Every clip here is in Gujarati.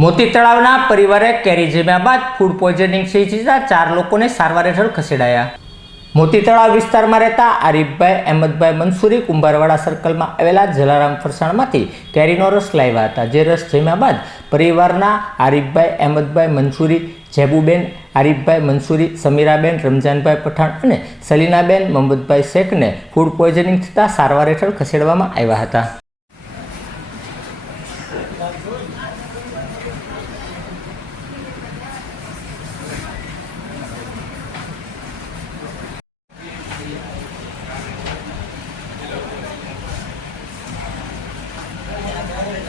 મોતી તળાવના પરિવારે કેરી જમ્યા બાદ ફૂડ પોઈઝનિંગ થઈ જતા ચાર લોકોને સારવાર હેઠળ ખસેડાયા. મોતી તળાવ વિસ્તારમાં રહેતા આરીફભાઈ, અહેમદભાઈ મંસૂરી કુંભારવાડા સર્કલમાં આવેલા જલારામ ફરસાણમાંથી કેરીનો રસ લાવ્યા હતા. જે રસ જમ્યા બાદ પરિવારના આરીફભાઈ, અહેમદભાઈ મંસૂરી જેબુબેન, આરીફભાઈ મંસૂરી સમીરાબેન, રમજાનભાઈ પઠાણ અને સલીનાબેન મોહમ્મદભાઈ શેખને ફૂડ પોઈઝનિંગ થતાં સારવાર હેઠળ ખસેડવામાં આવ્યા હતા.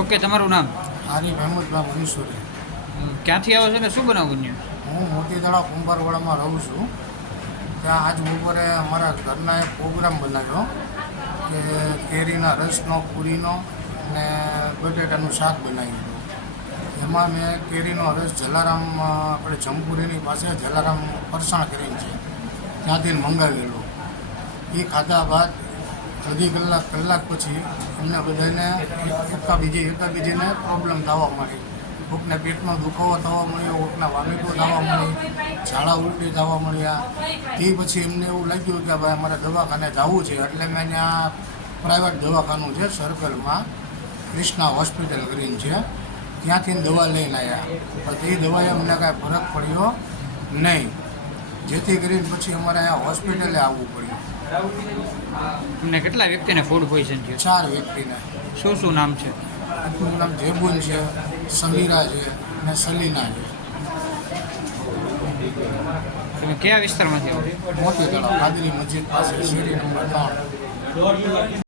ઓકે તમારું નામ? હારી અહેમદભાઈ મનસુરી ક્યાંથી આવો છો ને શું બનાવ બન્યું? હું મોતી તળાવ કુંભારવાડામાં રહું છું. ત્યાં આજ બપોરે અમારા ઘરના એક પ્રોગ્રામ બનાવ્યો કે કેરીના રસનો પૂરીનો અને બટેટાનું શાક બનાવી દીધું એમાં મેં કેરીનો રસ જલારામ આપણે જમપુરીની પાસે જલારામ ફરસાણ કરીને છે ત્યાંથી મંગાવેલું. એ ખાધા બાદ અડધી કલાક કલાક પછી એમને બધાને એકાબીજી એકાબીજીને પ્રોબ્લેમ થવા માંડી. કોકને પેટમાં દુખાવો થવા મળ્યો કોકના વામિટો થવા મળી ઝાડા ઉલટી થવા મળ્યા તે પછી એમને એવું લાગ્યું કે ભાઈ અમારે દવાખાને જવું છે, એટલે મેં ત્યાં પ્રાઇવેટ દવાખાનું છે સર્કલમાં ક્રિષ્ના હોસ્પિટલ કરીને છે. ત્યાંથી દવા લઈને આવ્યા પણ તે દવાએ અમને કાંઈ ફરક પડ્યો નહીં. જેથી કરીને પછી અમારે અહીંયા હોસ્પિટલે આવવું પડ્યું. તમને કેટલા વ્યક્તિને ફૂડ પોઈઝન થયું? ચાર વ્યક્તિને. શું શું નામ છે? એકનું નામ જેબુન છે સમીરા છે અને સલીના છે. તમે કયા વિસ્તારમાંથી આવો મોતી તળાવ કાદરી મસ્જિદ પાસે શેરી નંબર ત્રણ.